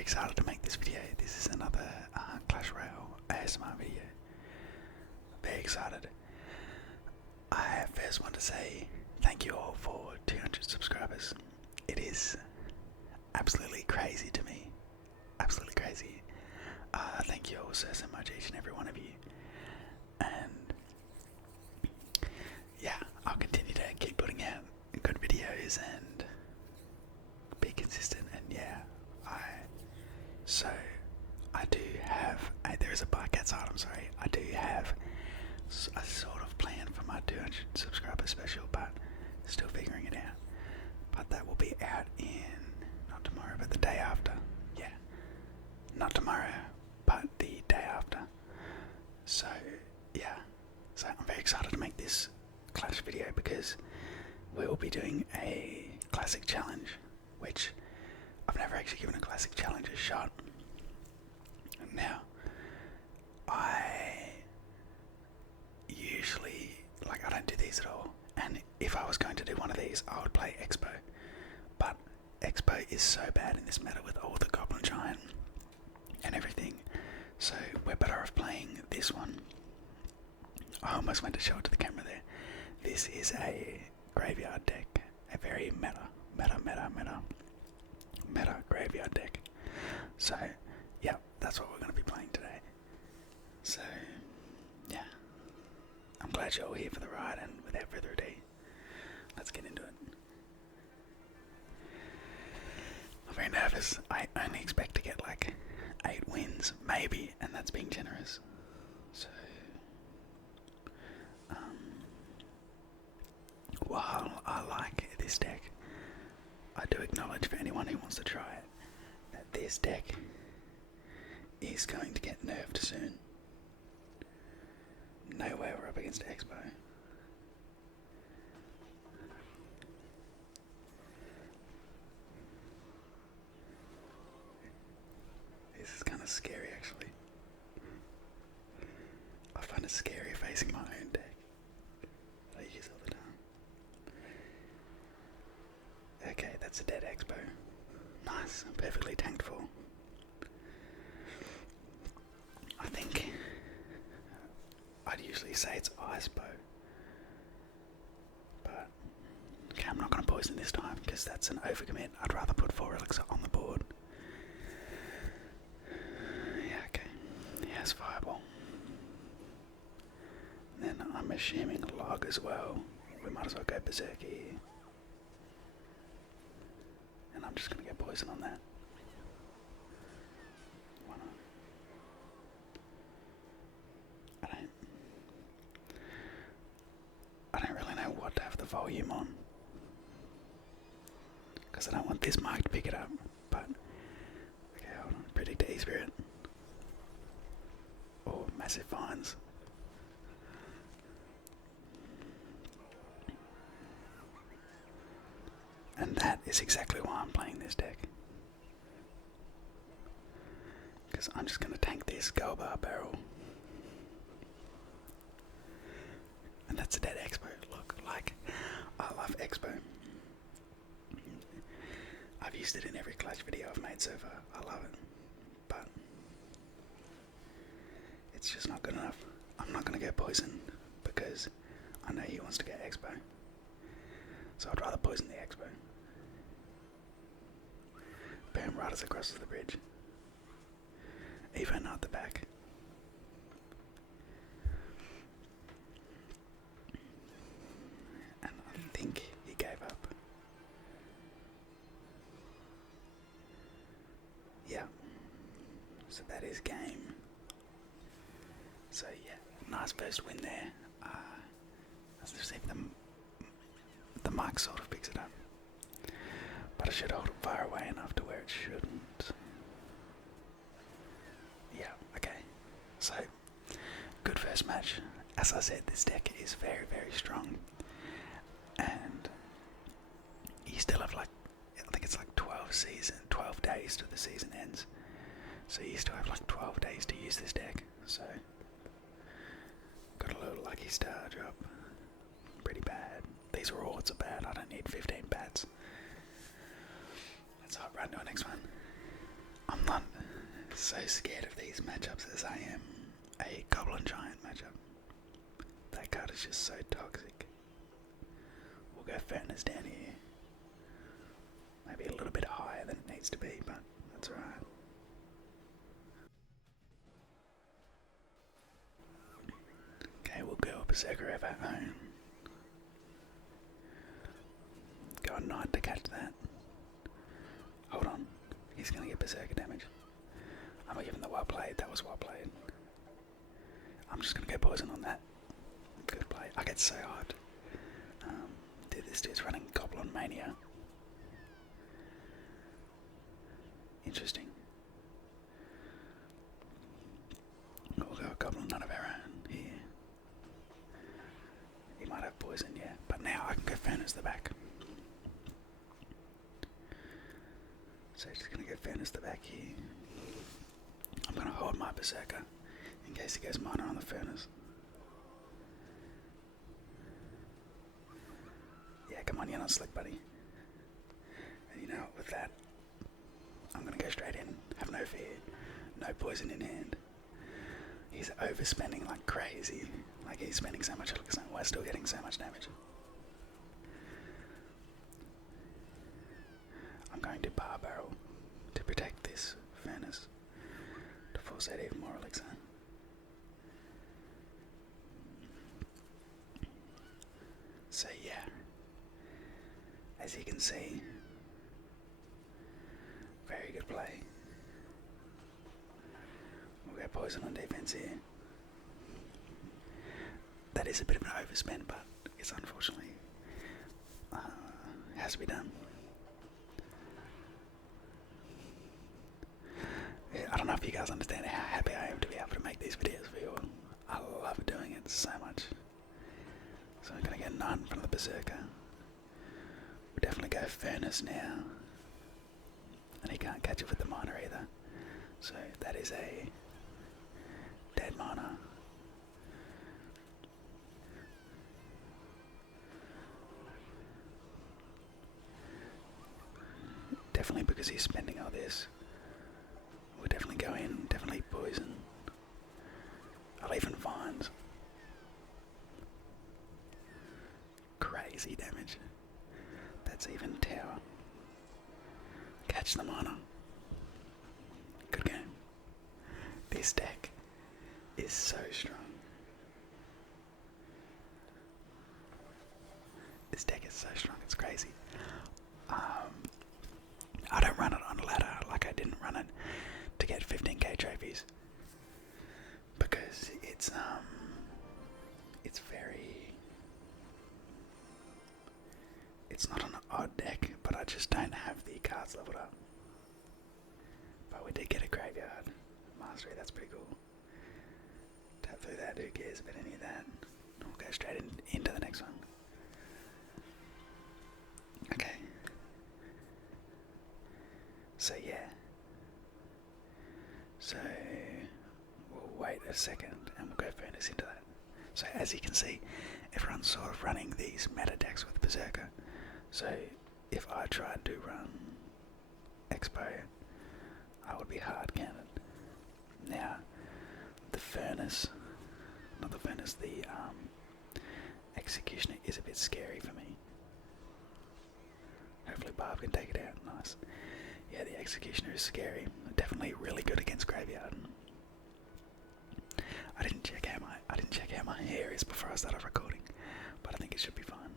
very excited to make this video. This is another Clash Royale ASMR video. Very excited. I first want to say thank you all for 200 subscribers. It is absolutely crazy to me. Absolutely crazy. Thank you all so much, each and every one of you. And yeah, I'll continue to keep putting out good videos and be consistent. And yeah, I do have, there is a bike outside, I'm sorry, I do have a sort of plan for my 200 subscriber special, but still figuring it out. But that will be out in, not tomorrow, but the day after. Yeah, not tomorrow, but the day after. So yeah, so I'm very excited to make this Clash video because we will be doing a classic challenge, which I've never actually given a classic challenge a shot. Now, I usually, I don't do these at all, and if I was going to do one of these, I would play Expo, but Expo is so bad in this meta with all the Goblin Giant and everything, so we're better off playing this one. I almost went to show it to the camera there. This is a graveyard deck, a very meta graveyard deck. So yeah, that's what we're going to be playing today. So yeah, I'm glad you're all here for the ride, and without further ado, let's get into it. I'm very nervous. I only expect to get like 8 wins, maybe, and that's being generous. So while I like this deck, I do acknowledge for anyone who wants to try it that this deck is going to get nerfed soon. No way we're up against Expo. This is kind of scary, actually. I find it scary facing my own deck that I use all the time. Okay, that's a dead Expo. Nice, perfectly tanked for. I think I'd usually say it's Ice Bow, but okay, I'm not going to poison this time because that's an overcommit. I'd rather put 4 Elixir on the board. Yeah, okay. He has Fireball. And then I'm assuming Log as well. We might as well go Berserk here. And I'm just going to get poison on that. Why not? I don't really know what to have the volume on, because I don't want this mic to pick it up, but okay, hold on. Predict E-Spirit. Or Massive Vines. And that is exactly why I'm playing this deck. Because I'm just going to tank this Goldbar Barrel. And that's a dead Expo. Look, I love Expo. I've used it in every Clash video I've made so far. I love it. But it's just not good enough. I'm not going to go poison because I know he wants to get Expo. So I'd rather poison the Expo. Boom, right as it crosses the bridge. Even at the back. And I think he gave up. Yeah. So that is game. So yeah, nice first win there. Let's see if the mic sort of picks it up. But I should hold it far away enough to where it shouldn't. Yeah, okay. So, good first match. As I said, this deck is very, very strong. And you still have I think it's 12 days till the season ends. So you still have 12 days to use this deck. So, got a little lucky star drop. Pretty bad. These rewards are bad. I don't need 15 bats. Let's hop right into our next one. I'm not so scared of these matchups as I am a Goblin Giant matchup. That card is just so toxic. We'll go Fairness down here. Maybe a little bit higher than it needs to be, but that's alright. Okay, we'll go Berserker of our own. Go a Knight to catch that. Hold on. He's going to get Berserker damage. I'm going to give him the well played. That was well played. I'm just going to go Poison on that. Good play. I get so hyped. Dude, this dude's running Goblin Mania. Interesting. We'll go a Goblin None of our own here. He might have Poison, yeah. But now I can go Fairness the back. So just going to go Fairness the back here. I'm going to hold my Berserker in case he goes Mana on the Furnace. Yeah, come on, you're not slick, buddy. And you know, with that, I'm going to go straight in. Have no fear. No Poison in hand. He's overspending like crazy. Like, he's spending so much, we're still getting so much damage. I'm going to Bar Barrel to protect this Furnace. To force out even more elixir. So yeah, as you can see, very good play. We'll go Poison on defense here. That is a bit of an overspend, but it's unfortunately has to be done. Yeah, I don't know if you guys understand how happy I am to be able to make these videos for you all. I love doing it so much. So I'm going to get none from the Berserker. We'll definitely go Furnace now. And he can't catch it with the Mana either. So that is a dead Mana. Definitely because he's spending all this. We'll definitely go in, definitely Poison. I'll even Vines. Crazy damage. That's even Tower. Catch the Mana. Good game. This deck is so strong. This deck is so strong, it's crazy. I don't run it on a ladder like I didn't run it to get 15k trophies. Because it's very... It's not an odd deck, but I just don't have the cards leveled up. But we did get a Graveyard Mastery, that's pretty cool. Tap through that, who cares about any of that? We'll go straight into the next one. Okay. So yeah. So we'll wait a second and we'll go Furnace into that. So as you can see, everyone's sort of running these meta decks with Berserker. So if I tried to run Expo, I would be hard counted. Now, the Furnace, not the Furnace, the Executioner is a bit scary for me. Hopefully Barb can take it out, nice. Yeah, the Executioner is scary. Definitely really good against Graveyard. I didn't check how my hair is before I started recording, but I think it should be fine.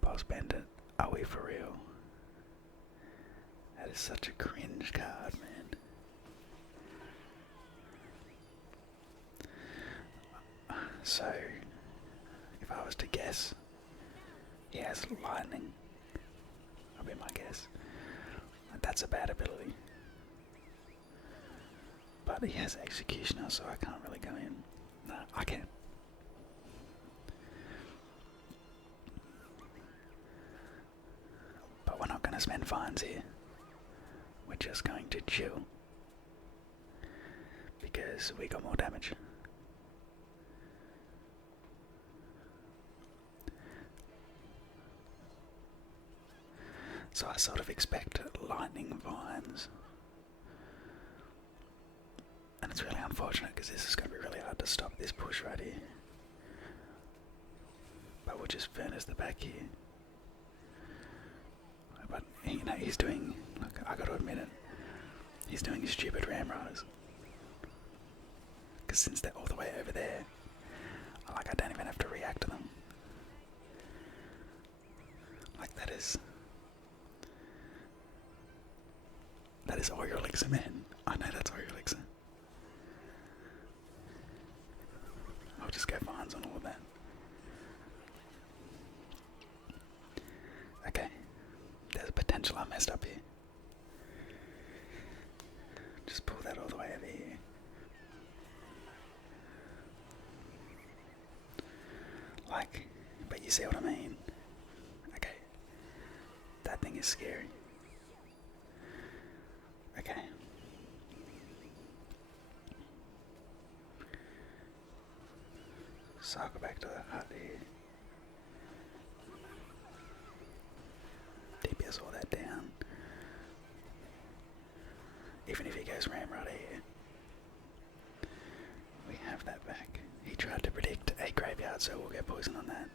Boss Bandit, are we for real? That is such a cringe card, man. So, if I was to guess, he has Lightning. That'll be my guess. That's a bad ability. But he has Executioner, so I can't really go in. No, I can. But we're not going to spend fines here. We're just going to chill. Because we got more damage. So I sort of expect lightning vines. And it's really unfortunate because this is going to be really hard to stop this push right here. But we'll just furnace the back here. But, you know, he's doing, look, I got to admit it, he's doing stupid ramrodders. Because since they're all the way over there, I don't even have to react to them. Like, that is Oreo Elixir, man. I know that's Oreo Elixir. I'll just go fines on all of that. Okay. There's a potential I messed up here. Just pull that all the way over here. Like, but you see what I mean? Okay. That thing is scary. Okay. So I'll go back to the hut here. DPS all that down. Even if he goes ramrod here, we have that back. He tried to predict a graveyard, so we'll get poison on that.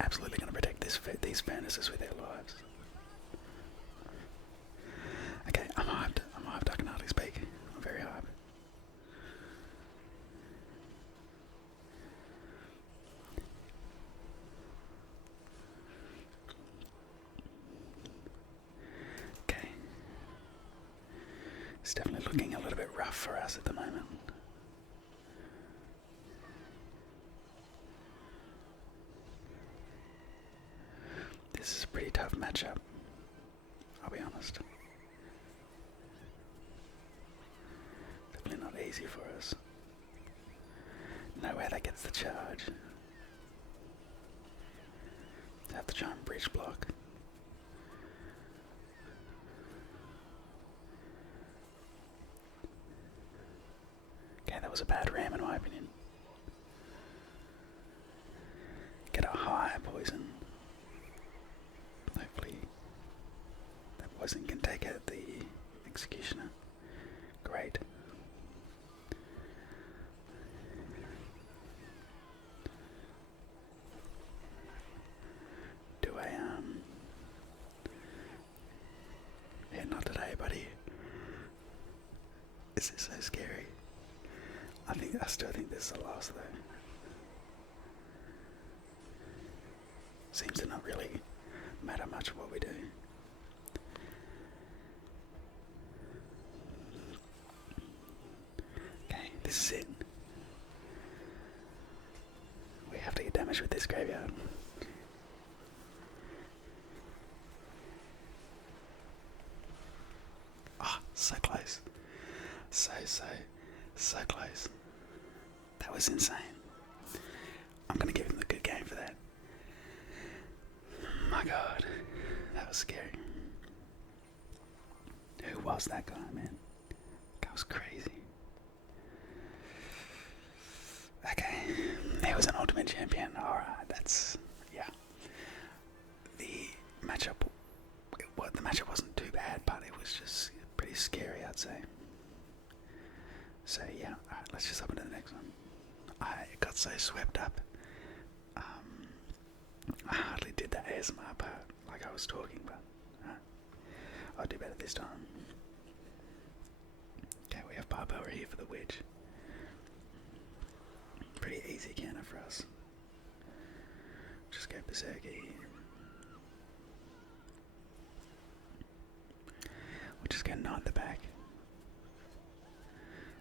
Absolutely going to protect these furnaces with their lives. Okay, I'm hyped. I can hardly speak. I'm very hyped. Okay. It's definitely looking a little bit rough for us at the moment. This is a pretty tough matchup, I'll be honest. Definitely not easy for us. No way that gets the charge. Have to try and bridge block. Okay, that was a bad ram in my opinion. Get a high poison. Hopefully that poison can take out the executioner. Great. Do I yeah, not today, buddy. This is so scary. I still think this is a loss though. Seems to not really matter much what we do. Okay, this is it. We have to get damage with this graveyard. Ah, so close. So close. That was insane. I'm gonna give him the good game for that. My god, that was scary. Who was that guy, man? That was crazy. Okay, he was an ultimate champion. Alright, that's, yeah. The matchup wasn't too bad, but it was just pretty scary, I'd say. So yeah, alright, let's just hop into the next one. I got so swept up. I hardly did the ASMR part like I was talking, but I'll do better this time. Okay, we have Barboa here for the wedge. Pretty easy counter for us. Just go Berserker here. We'll just go Knight the back.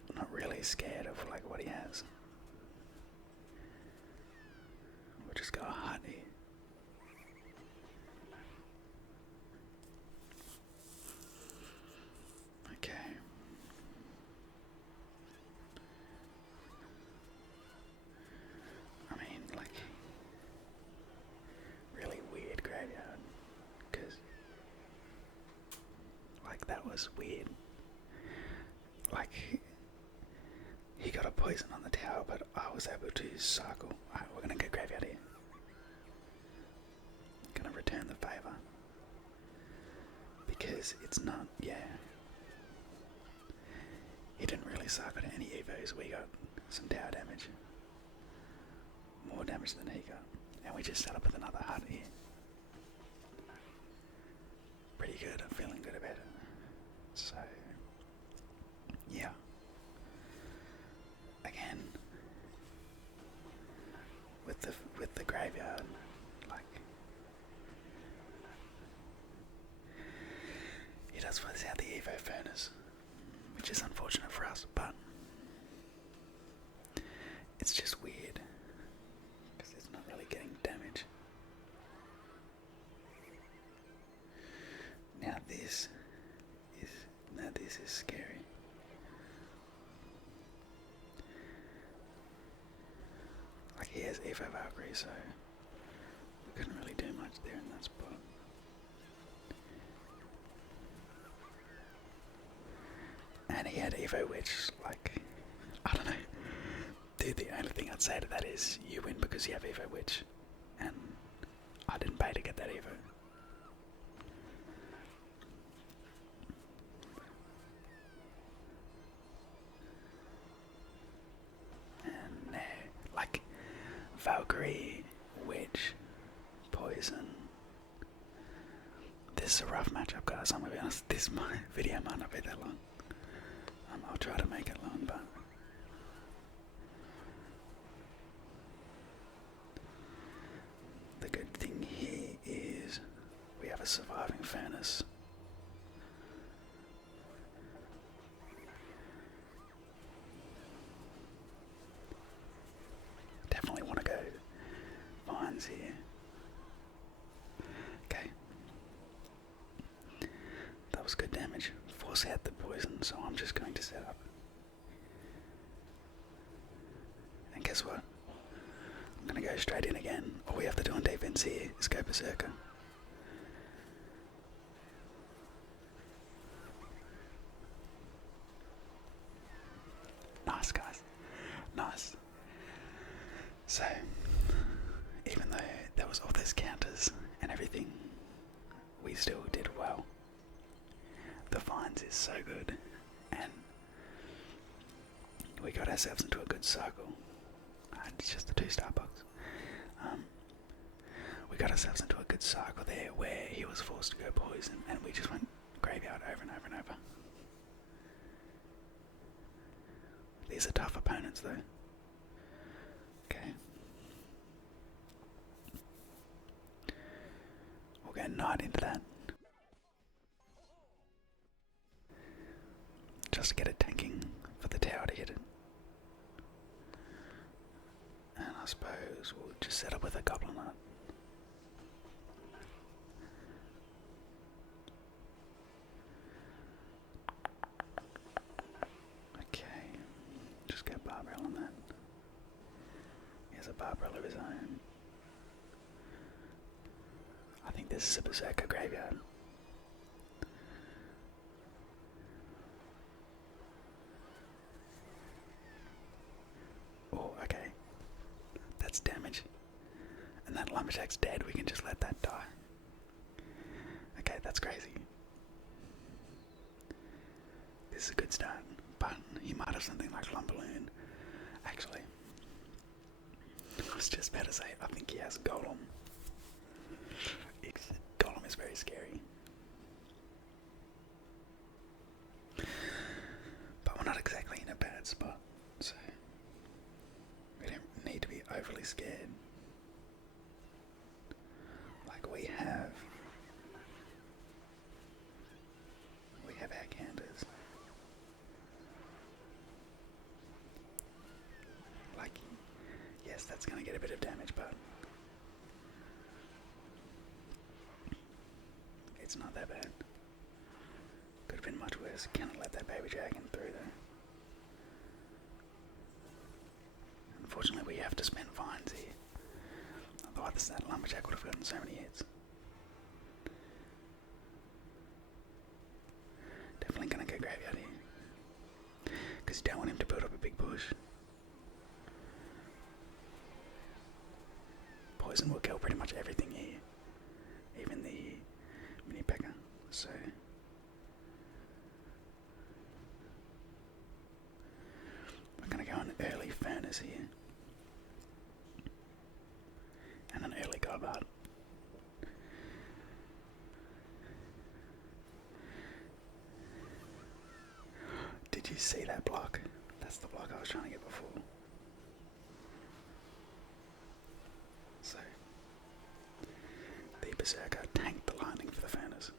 I'm not really scared of like what he has. We'll just go hard here. Okay. I mean, like, really weird graveyard, because, like, that was weird. Like, he got a poison on the tower, but I was able to cycle. Alright, we're gonna go graveyard here. Gonna return the favour. Because it's not, yeah. He didn't really cycle to any evos. We got some tower damage. More damage than he got. And we just set up with another hut here. Pretty good, I'm feeling good about it. So, yeah. Again, with the graveyard, like, he does force out the Evo furnace, which is unfortunate for us, but it's just weird because it's not really getting damage. Now this is scary. Like, he has Evo Valkyrie, so we couldn't really do much there in that spot. And he had Evo Witch, like, I don't know. Dude, the only thing I'd say to that is you win because you have Evo Witch. And I didn't pay to get that Evo. And like, Valkyrie, Witch, Poison. This is a rough matchup, guys. I'm gonna be honest, this video might not be that long. I'll try to make it long, but the good thing here is we have a surviving furnace. Definitely want to go vines here. Okay. That was good damage. Force out the poison, so I'm just going to set up. And guess what? I'm going to go straight in again. All we have to do on defense here is go berserker. Nice, guys. Nice. So, even though there was all those counters and everything, we still did well. The vines is so good, and we got ourselves into a good cycle. It's just a 2-star box. We got ourselves into a good cycle there where he was forced to go poison, and we just went graveyard over and over and over. These are tough opponents though. Okay. We'll go knight into that. Just to get it tanking for the tower to hit it. And I suppose we'll just set up with a goblin knight. Okay, just get Barbell on that. He has a Barbell of his own. I think this is a berserker graveyard. Oh, okay. That's damage. And that lumberjack's dead, we can just let that die. Okay, that's crazy. This is a good start, but he might have something like Lumberloon. Actually, I was just about to say, I think he has Golem. Golem is very scary. But we're not exactly in a bad spot, so we don't need to be overly scared. Like, we have our counters. Like, yes, that's going to get a bit of damage, but it's not that bad. Could have been much worse. Cannot let that baby dragon through though. Unfortunately, we have to spend vines here. Otherwise, that lumberjack would have gotten so many hits. Definitely gonna go graveyard here, because you don't want him to build up a big bush. poison will kill pretty much everything here, even the mini pecker. So we're going to go an early furnace here and an early cobalt. Did you see that block? That's the block I was trying to get before. So, the Berserker tanked the lightning for the furnace.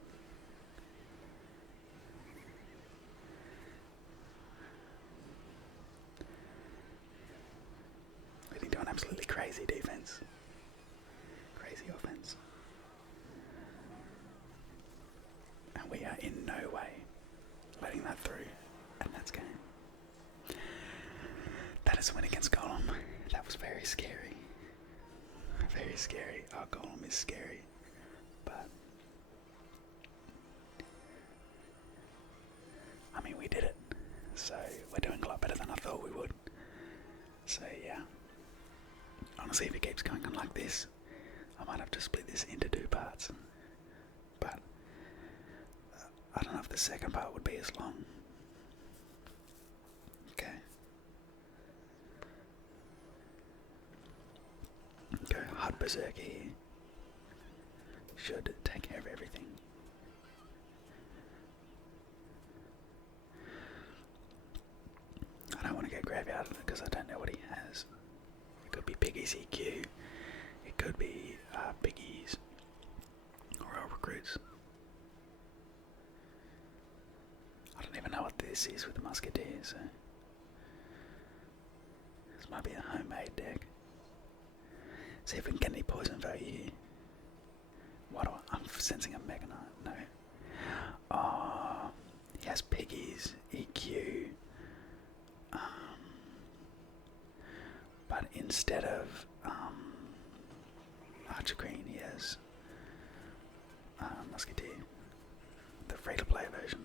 Leading to an absolutely crazy defense. Crazy offense. And we are in no way letting that through. And that's game. That is a win against Golem. That was very scary. Very scary. Our Golem is scary. But I mean, we did it. So we're doing a lot better than I thought we would. So yeah. Honestly, if it keeps going on like this, I might have to split this into 2 parts. But I don't know if the second part would be as long. Okay. Go hard berserker here. Should take care of everything. I don't want to get graveyard because I don't know what he has. It could be Piggy's EQ. It could be Piggy's Royal Recruits. I don't even know what this is with the Musketeer, so this might be a homemade deck. See if we can get any poison value here. I'm sensing a Mega Knight. No. Oh, he has Piggy's EQ. But instead of Archer Green, he has Musketeer. The free-to-play version.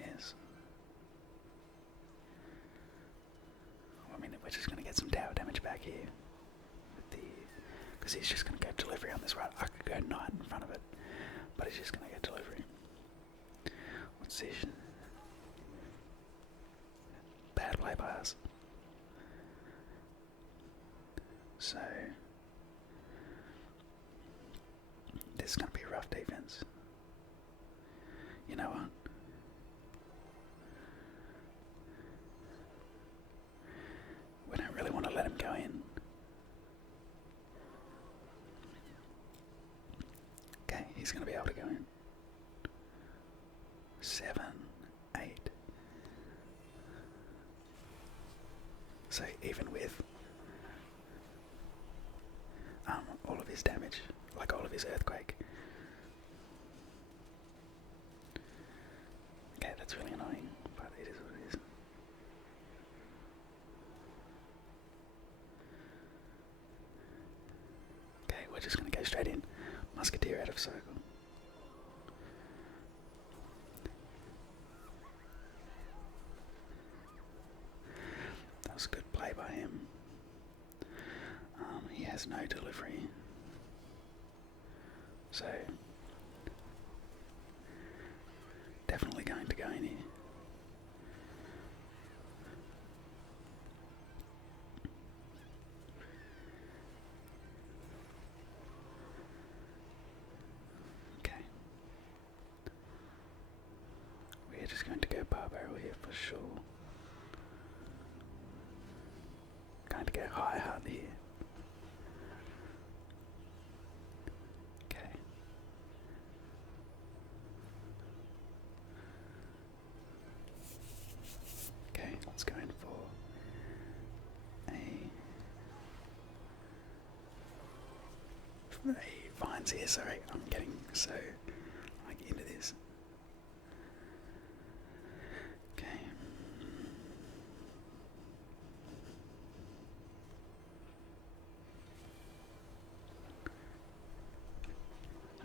Yes. I mean, we're just going to get some tower damage back here. Because he's just going to go delivery on this right. I could go Knight in front of it. But he's just going to get delivery. What's this? Bad play by us. So this is going to be a rough defense. You know what? We don't really want to let him go in. Okay, he's going to be able to go in. 7, 8. So even with all of his damage, like all of his earthquake. Okay, that's really annoying, but it is what it is. Okay, we're just going to go straight in. Musketeer out of circle. That was a good play by him. He has no delivery. So, definitely going to go in here. Okay. We're just going to go bar barrel here for sure. Going to go high hard here. Okay. Okay, let's go in for a vines here. Sorry, I'm getting so like into this. Okay.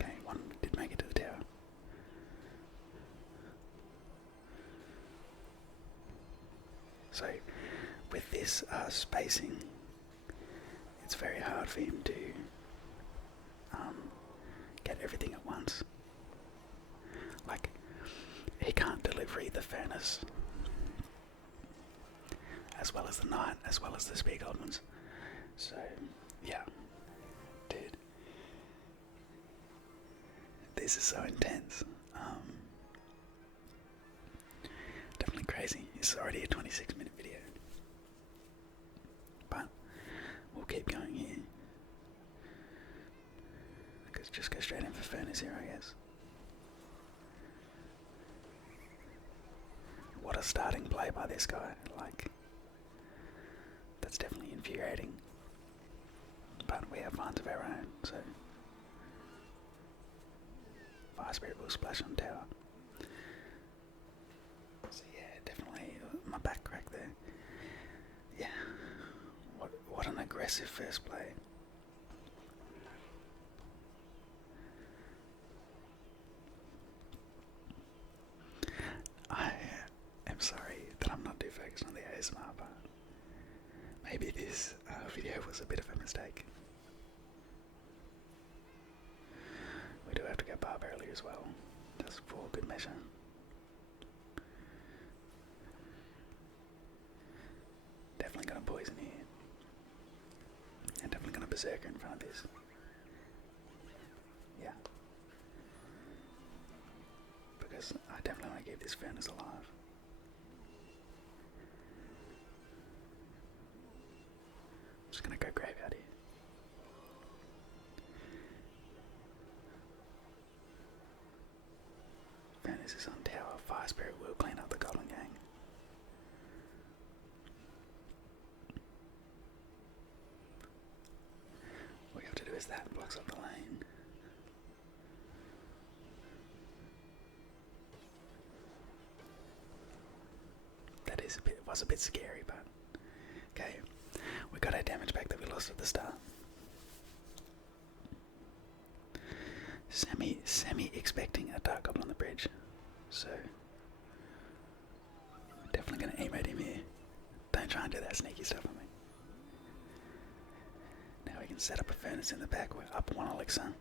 Okay, one did make it to the tower. So, with this spacing, it's very hard for him to get everything at once. Like, he can't deliver the fairness as well as the knight, as well as the spear goblins. So, yeah, dude, this is so intense. Definitely crazy. It's already a 26-minute video, but we'll keep going here. Just go straight in for fairness here, I guess. What a starting play by this guy. Like, that's definitely infuriating. But we have finds of our own, so Fire Spirit will splash on tower. So yeah, definitely my back crack there. Yeah, what an aggressive first play. I am sorry that I'm not too focused on the ASMR, but maybe this video was a bit of a mistake. We do have to go barb early as well, just for good measure. Definitely gonna poison here. And definitely gonna berserker in front of this. Yeah. Because I definitely want to keep this fairness alive. I'm just gonna go graveyard here. Fairness is on tower. Fire Spirit will clean up the goblin gang. What we have to do is that blocks up the lane. That is was a bit scary, but okay. We got our damage back that we lost at the start. Semi expecting a dark goblin on the bridge, so definitely gonna aim at him here. Don't try and do that sneaky stuff on me. Now we can set up a furnace in the back. We're up 1 elixir.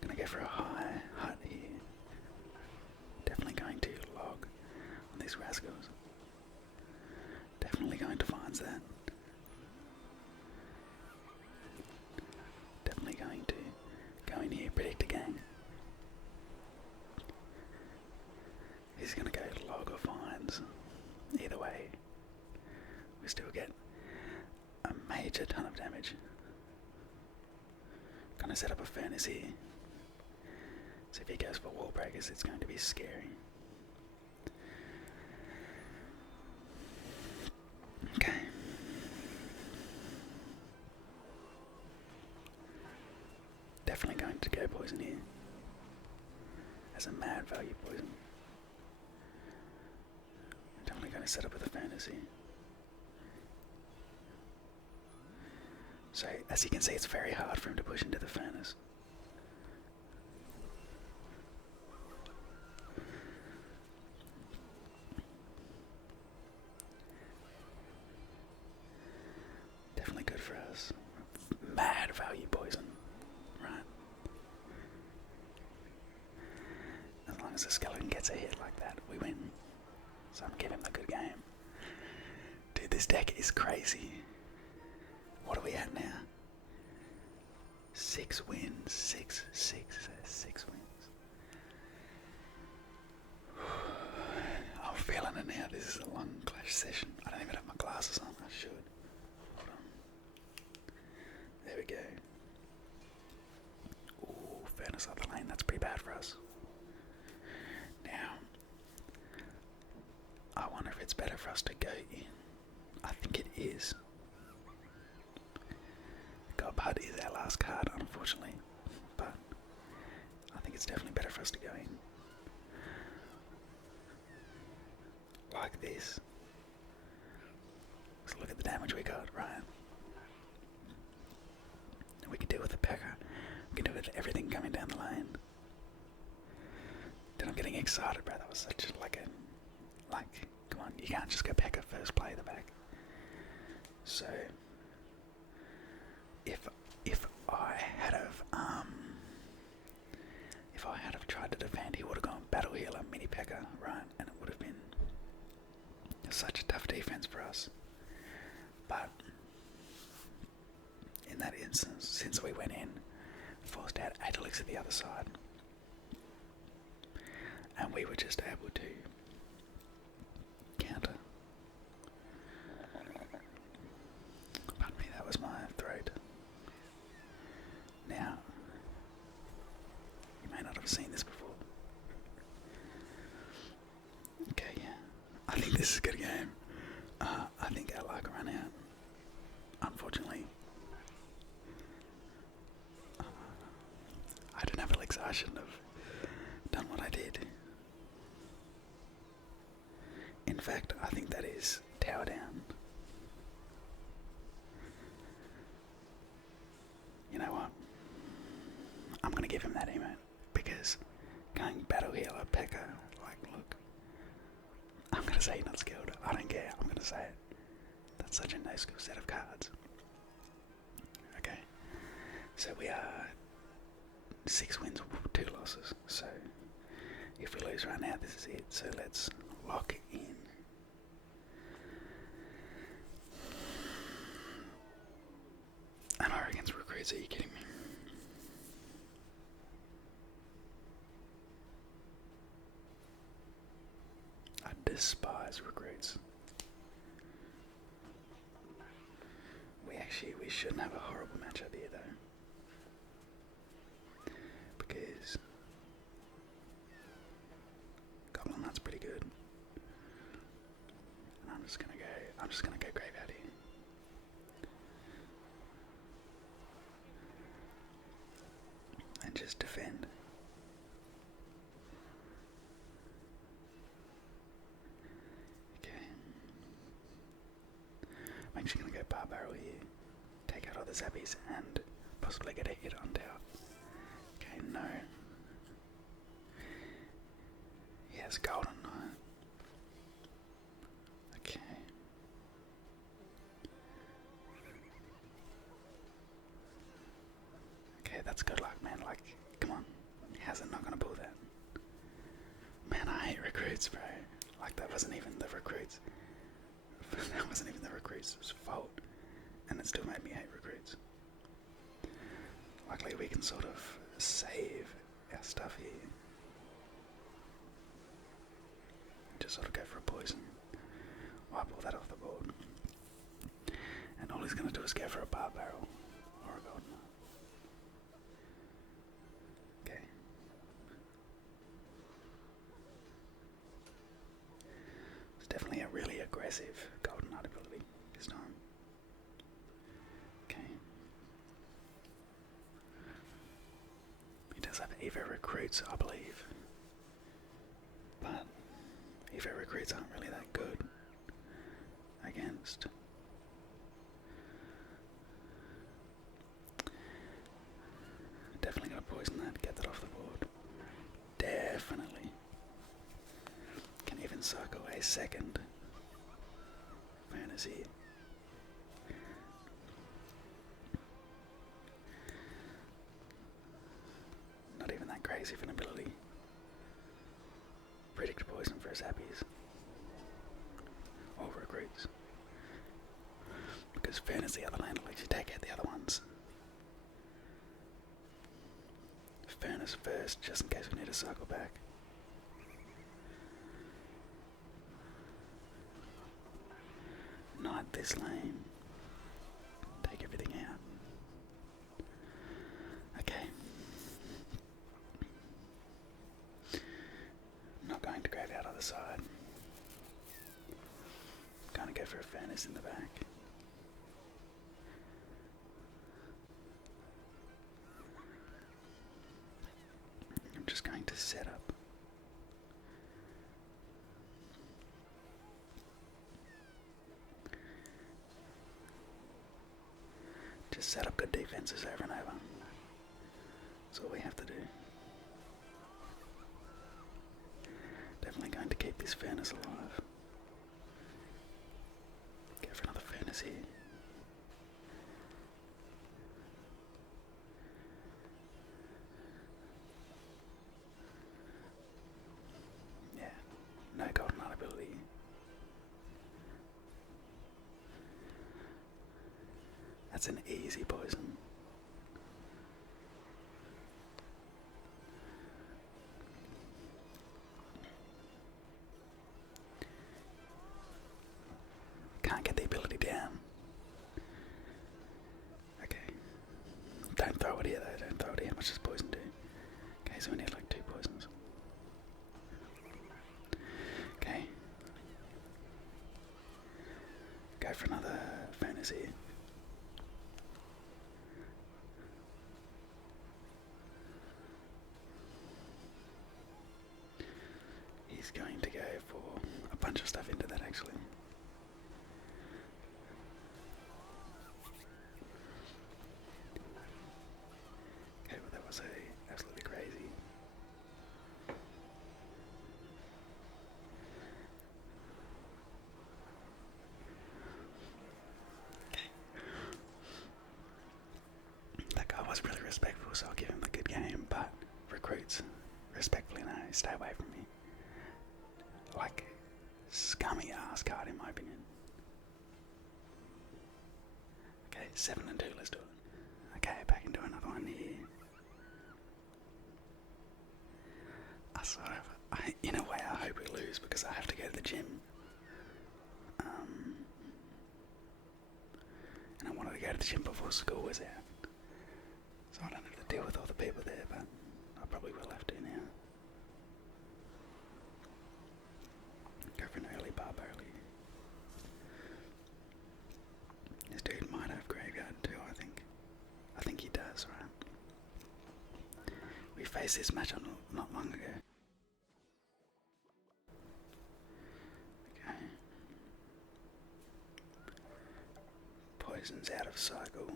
Gonna go for a high hut here. Definitely going to log on these rascals. Definitely going to find that. Definitely going to go in here, predict a gang. He's gonna go log or finds. Either way, we still get a major ton of damage. Gonna set up a furnace here. So if he goes for wall breakers, it's going to be scary. Okay. Definitely going to go poison here. As a mad value poison. Definitely going to set up with a fantasy. So as you can see, it's very hard for him to push into the furnace. Definitely good for us. Mad value poison. Right. As long as the skeleton gets a hit like that, we win. So I'm giving him a good game. Dude, this deck is crazy. What are we at now? 6 wins. 6 wins. I'm feeling it now. This is a long clash session. I don't even have my glasses on. I should. Hold on. There we go. Ooh, fairness up the lane. That's pretty bad for us. Now, I wonder if it's better for us to go in. I think it is. Godpud is our last card, unfortunately, but I think it's definitely better for us to go in. Like this. So look at the damage we got, right? And we can deal with the P.E.K.K.A. We can deal with everything coming down the lane. Then I'm getting excited, bro. That was such like, come on, you can't just go P.E.K.K.A. first play the back. So if I had have tried to defend, he would have gone battle healer, mini P.E.K.K.A, right, and it would have been such a tough defense for us. But in that instance, since we went in, forced out Adelix at the other side, and we were just able to counter. Pardon me, that was my throat. Now, you may not have seen this before. Okay, yeah. I think this is a good game. I think our luck ran out. Unfortunately. I didn't have Alex. I shouldn't have done what I did. In fact, I think that is tower down. You know what? I'm gonna give him that emote because going battle healer, P.E.K.K.A, like, look, I'm gonna say you're not skilled. I don't care. I'm gonna say it. That's such a no skill set of cards. Okay, so we are 6 wins, 2 losses. So if we lose right now, this is it. So let's lock in. And I against recruits, are you kidding me? I despise recruits. We shouldn't have a horrible matchup here though. Because Goblin Knight's pretty good. And I'm just gonna go graveyard here. And just defend. Okay. I'm actually gonna go bar barrel here. Take out all the zappies and possibly get a hit on tower. Okay, no. He has golden knight. Okay. Okay, that's good luck, man. Like, come on. How's it not gonna pull that? Man, I hate recruits, bro. Like, that wasn't even the recruits. That wasn't even the recruits' fault. And it still made me hate recruits. Luckily, we can sort of save our stuff here. Just sort of go for a poison. Wipe all that off the board. And all he's going to do is go for a bar barrel. Or a golden knight. Okay. It's definitely a really aggressive golden knight ability this time. Okay. He does have Evo recruits, I believe. But Evo recruits aren't really that good against. Definitely gonna poison that, get that off the board. Definitely. Can even circle a second fantasy. Not even that crazy of an ability. Predict poison for his zappies. Or recruits. Because fairness, the other land will actually take out the other ones. Fairness first, just in case we need to circle back. Knight this lane. Take everything out. Okay. Not going to graveyard other side. Going to go for a fairness in the back. I'm just going to set up. Just set up good defenses over and over. That's all we have to do. Definitely going to keep this fairness alive. Go for another fairness here. That's an easy poison. Can't get the ability down. Okay. Don't throw it here though, don't throw it here. How much does poison do? Okay, so we need like 2 poisons. Okay. Go for another furnace here. He's going to go for a bunch of stuff into that actually. Okay, well that was absolutely crazy. Okay. That guy was really respectful, so I'll give him the good game, but recruits, respectfully no, stay away from me. Like, scummy ass card in my opinion. Okay, 7 and 2, let's do it. Okay, back into another one here. In a way I hope we lose because I have to go to the gym. And I wanted to go to the gym before school was out. So I don't have to deal with all the people there, but I probably will have to now. Go for an early barb early. This dude might have graveyard too, I think. I think he does, right? We faced this match not long ago. Okay. Poison's out of cycle.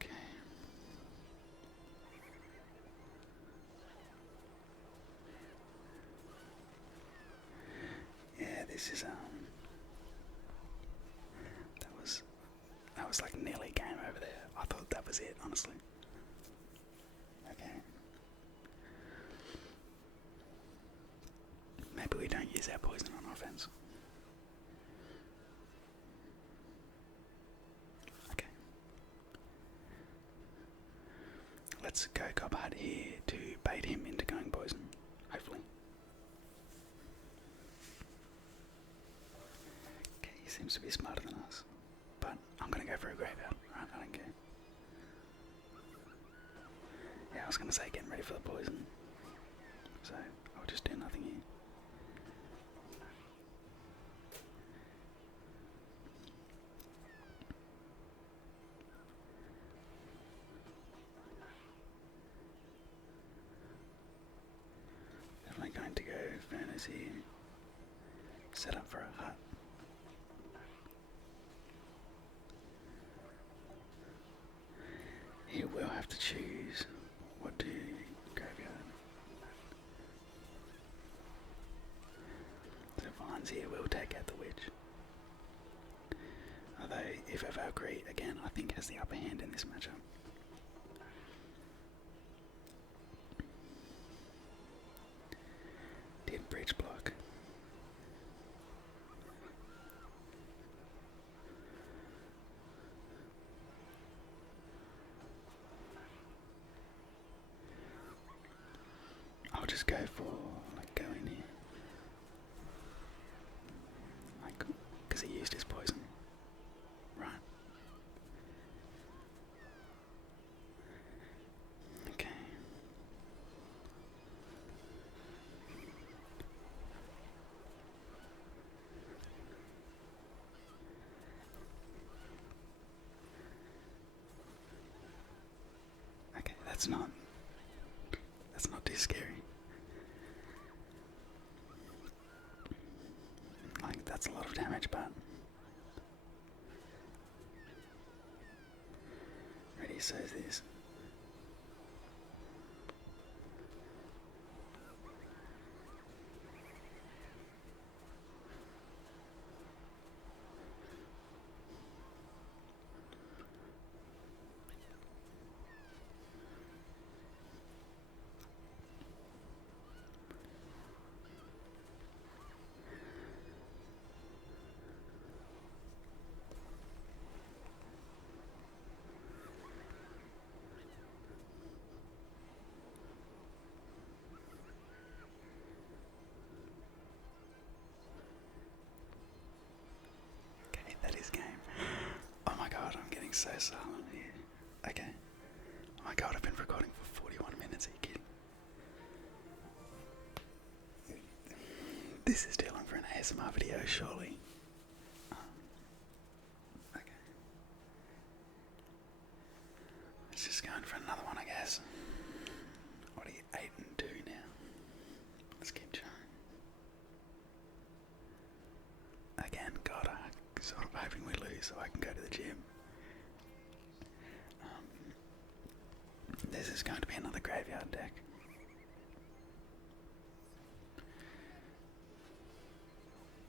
Okay. Yeah, this is that was like nearly game over there. I thought that was it, honestly. Okay. Maybe we don't use our poison on offense. Okay. Let's go Cobhard here to bait him into going poison, hopefully. Okay, he seems to be smarter than us. But I'm gonna go for a graveyard, right? I don't care. Yeah, I was gonna say getting ready for the poison. So, I'll just do nothing here. Definitely going to go furnace here. Set up for a hut. He will have to choose what to graveyard. So Vines here will take out the witch. Although if a Valkyrie again I think has the upper hand in this matchup. Did bridge block. I'll just go for like go in here. Like, because he used his poison. Right. Okay. Okay, that's not too scary. Like, that's a lot of damage, but ready, so is this. so silent here. Okay. Oh my god, I've been recording for 41 minutes. Are you kidding? This is too long for an ASMR video, surely. Okay. Let's just go in for another one, I guess. What are you, 8 and 2 now? Let's keep trying. Again, God, I'm sort of hoping we lose so I can go to the gym. This is going to be another graveyard deck.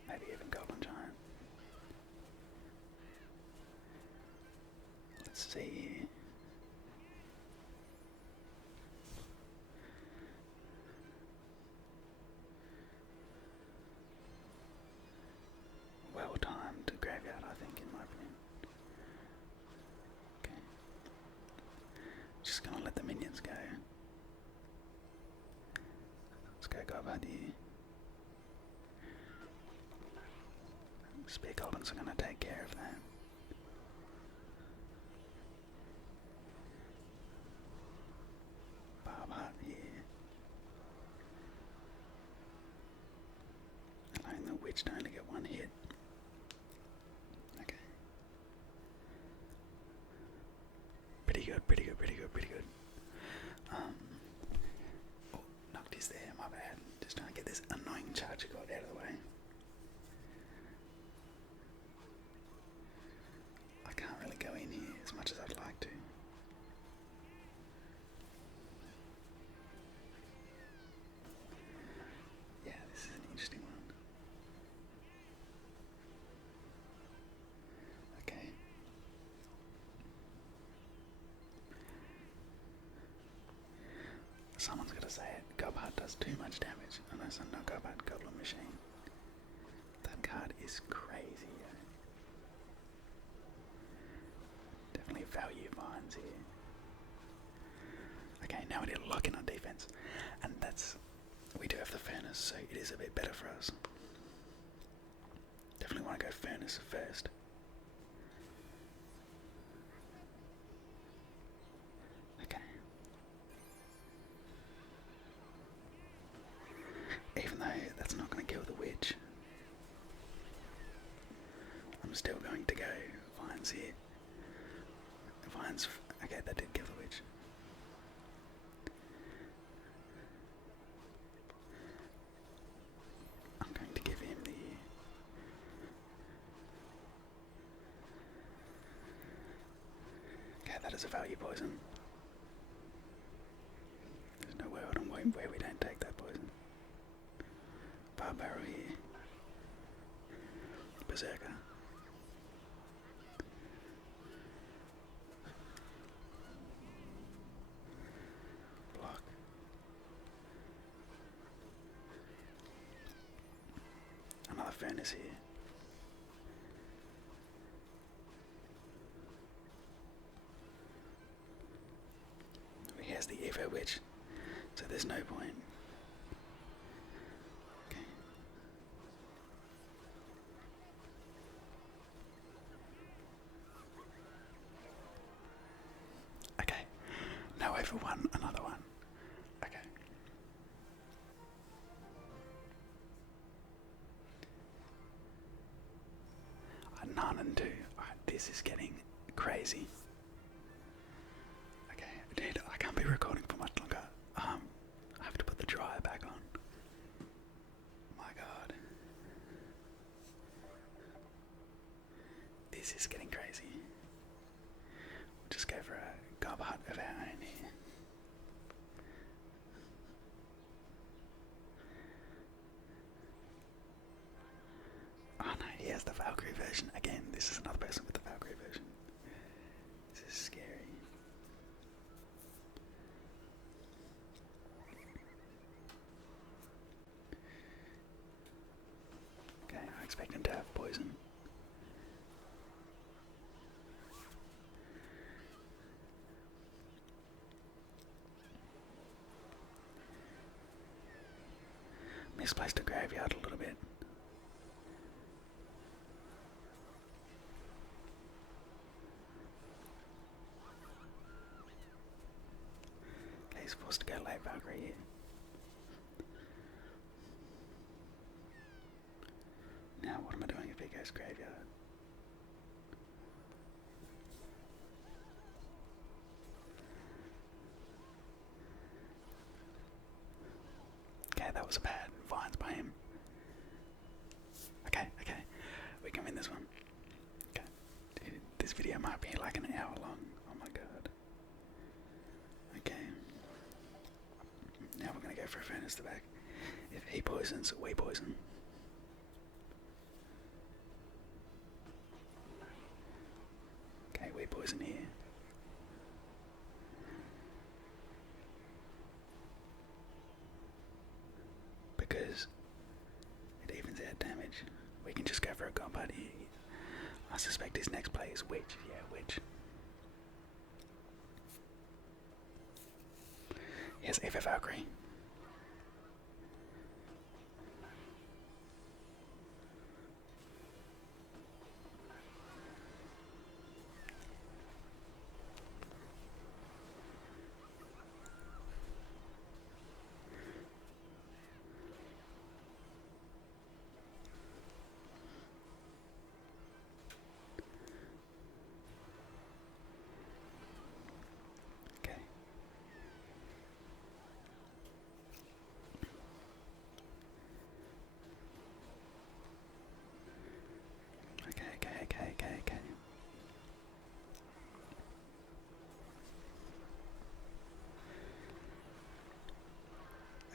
Maybe even Goblin Giant. Let's see here. Well timed graveyard, I think, in my opinion. Okay. Just gonna let the minions go. Let's go Goblin here. Spear Goblins are gonna take care of that. Barb here. Allowing the witch to only get one hit. Okay. Pretty good, pretty good, pretty good, pretty good. Oh, knocked his there, my bad. Just trying to get this annoying charger god out of the way. I can't really go in here as much as I'd like to. Yeah, this is an interesting one. Okay. Someone's gotta say it. Gobart does too much damage. Unless I'm not Gobart Goblin Machine. That card is crazy. Definitely value vines here. Okay, now we need to lock in on defense. And we do have the furnace, so it is a bit better for us. Definitely want to go furnace first. Okay. Even though that's not going to kill the witch, I'm still going to go vines here. Vines, okay, that did kill the witch. I'm going to give him the... Okay, that is a value poison. There's no world where we don't take that poison. Barbaro here. Berserker. Block. Another furnace here. He has the Evo Witch, so there's no point. Okay. Okay. Now over one, another one. Okay. None and 2. Alright, this is getting crazy. Okay, dude, I can't be recording for much longer. I have to put the dryer back on. My god. This is getting crazy. We'll just go for a Gobart of our own here. Oh no, he has the Valkyrie version. Again, this is another person with the Valkyrie version. This is scary. Okay, I expect him to have poison. Misplaced a graveyard a little bit. he's forced to go late Valkyrie here. Now what am I doing if he goes graveyard? Okay, that was a bad vines by him. Okay, we can win this one. Okay, dude, this video might be like an hour long. Oh my god. Okay. Now we're gonna go for a furnace to back. If he poisons, we poison. Okay, we poison here. Because it evens out damage. We can just go for a combat here. I suspect his next play is Witch. Yeah, Witch. Yes, FF Valkyrie.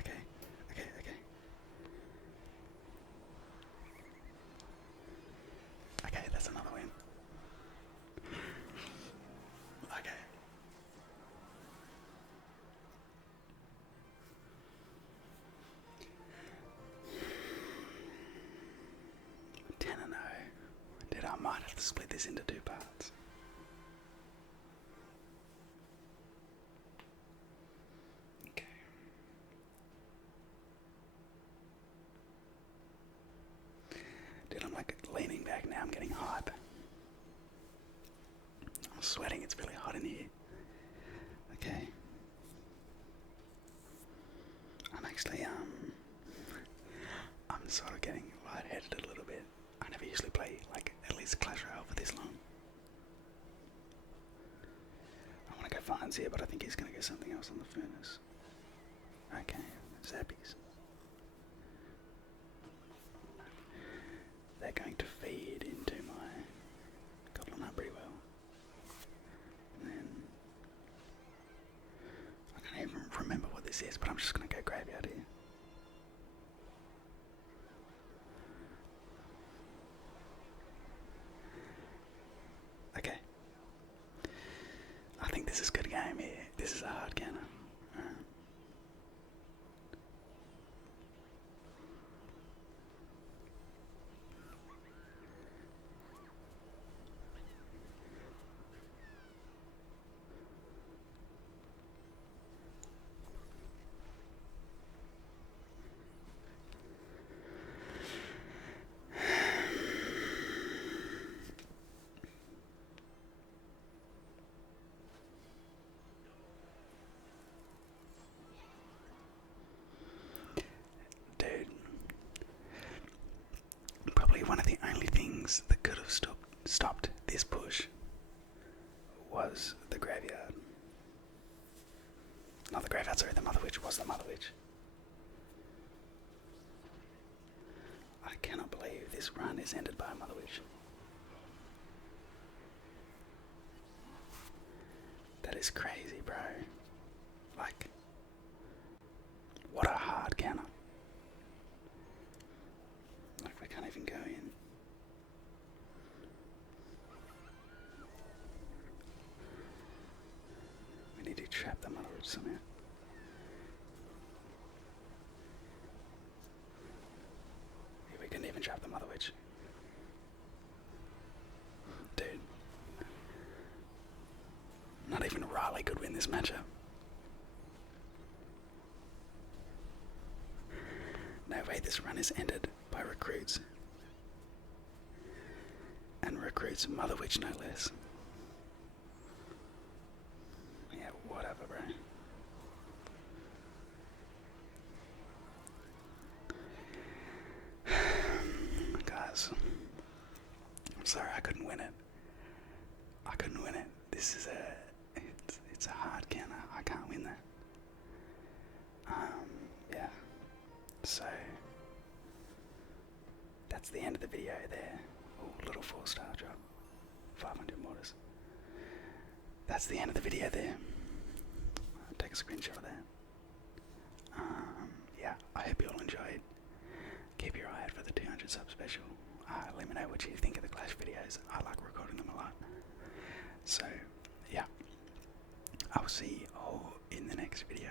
Okay. Okay, that's another win. Okay. 10-0. Dude, I might have to split this into 2 parts. Okay. Dude, I'm like leaning back now, I'm getting hype. I'm sweating, it's really hot in here. Okay. I'm actually, I'm sort of getting lightheaded a little bit. I never usually play, like, at least Clash Royale for this long. I want to go Vines here, but I think he's going to go something else on the furnace. Okay, Zappies. They're going to feed into my Goblin Hunt pretty well. And then I can't even remember what this is, but I'm just going to go Graveyard here. Okay. I think this is a good game here. This is a hard counter. One of the only things that could have stopped this push was the Graveyard. Not the Graveyard, sorry, the Mother Witch was the Mother Witch. I cannot believe this run is ended by a Mother Witch. That is crazy, bro. Like, what a hard counter. Like, we can't even go in. We need to trap the Mother Witch somehow. Yeah, we couldn't even trap the Mother Witch. Dude. Not even Riley could win this matchup. No way this run is ended by recruits. And recruits Mother Witch no less. Yeah, whatever, bro. I couldn't win it. I couldn't win it. This is it's a hard counter. I can't win that. Yeah. So that's the end of the video there. Oh, little 4-star drop. 500 mortars. That's the end of the video there. I'll take a screenshot of that. Yeah, I hope you all enjoyed. Keep your eye out for the 200 sub special. Let me know what you think of the Clash videos. I like recording them a lot. So, yeah. I'll see you all in the next video.